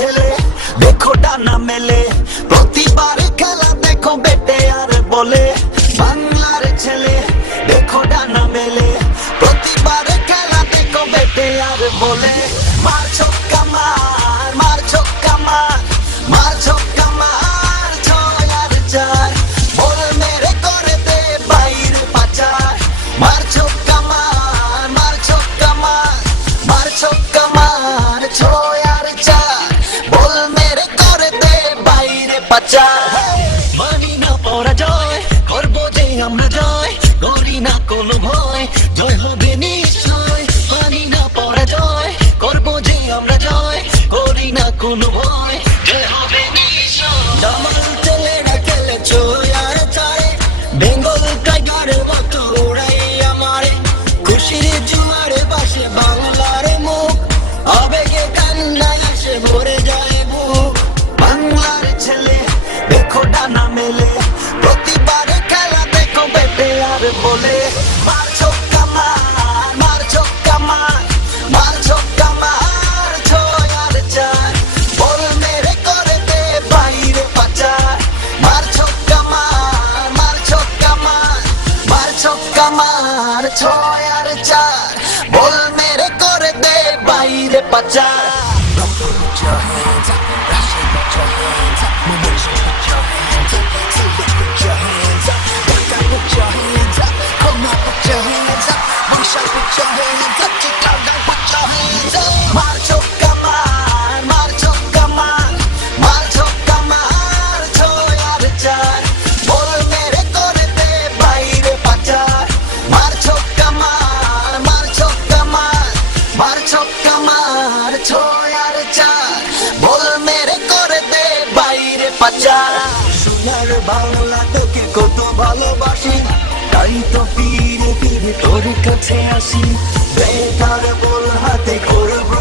ছেলে দেখো ডানা মেলে, প্রতিবার খেলা দেখো বেটে আর বলে। বাংলার ছেলে দেখো ডানা মেলে, প্রতিবার খেলা দেখো বেটে আর বলে। মার ছক্কা মার, মার ছক্কা মার, মার ছক্কা মার, ছয় আর চার, বল মেরে করে দে বাইরে পাচার। মার ছক্কা মার, মার ছক্কা মার, মার ছক্কা মার, ছয় আর চার, বল মেরে করে দে বাইরে পাচার। মানি না পরাজয়, করবো যে আমরা জয়, করি না কোনো ভয়, জয় হবে নিশ্চয়। মানি না পরাজয়, করবো যে আমরা জয়, করি না কোনো ভয়, জয় হবে নিশ্চয়। আমার ছেলেরা খেলে ছয় আর চারে, বেঙ্গল টাইগারের মতো ওড়াই আমারে। খুশির জুয়ারে বাসে বাংলার মুখ, আবেগে কান্নায় আসে ভরে যায় বুক। বাংলার ছেলে দেখো ডানা মেলে, প্রতিবার খেলা দেখো বেটে আর বলে। মার ছক্কা মার, মার ছক্কা মার, মার ছক্কা মার, ছয় আর চার, বল মেরে করে দে বাইরে পাচার। মার ছক্কা মার, মার ছক্কা মার, মার ছক্কা মার, ছয় আর চার, বল মেরে করে দে বাইরে পাচার। Put your hands up, Russia, put your hands up, Malaysia, put your hands up, Sweden, put your hands up, Dhaka, put your hands up, come on, put your hands up, Malaysia, put your hands up, Chicago, put your hands up. মার ছক্কা মার, মার ছক্কা মার, মার ছক্কা মার, ছয় আর চার, বল মেরে করে দে বাইরে পাচার। মার ছক্কা মার, মার ছক্কা মার, মার ছক্কা মার, ছয় আর চার, বল মেরে করে দে বাইরে পাচার। সোনার বাংলা তোকে কত ভালোবাসি, তাই তো ফিরে ফিরে তোর কাছে আসি। বেকার বল হাতে করবো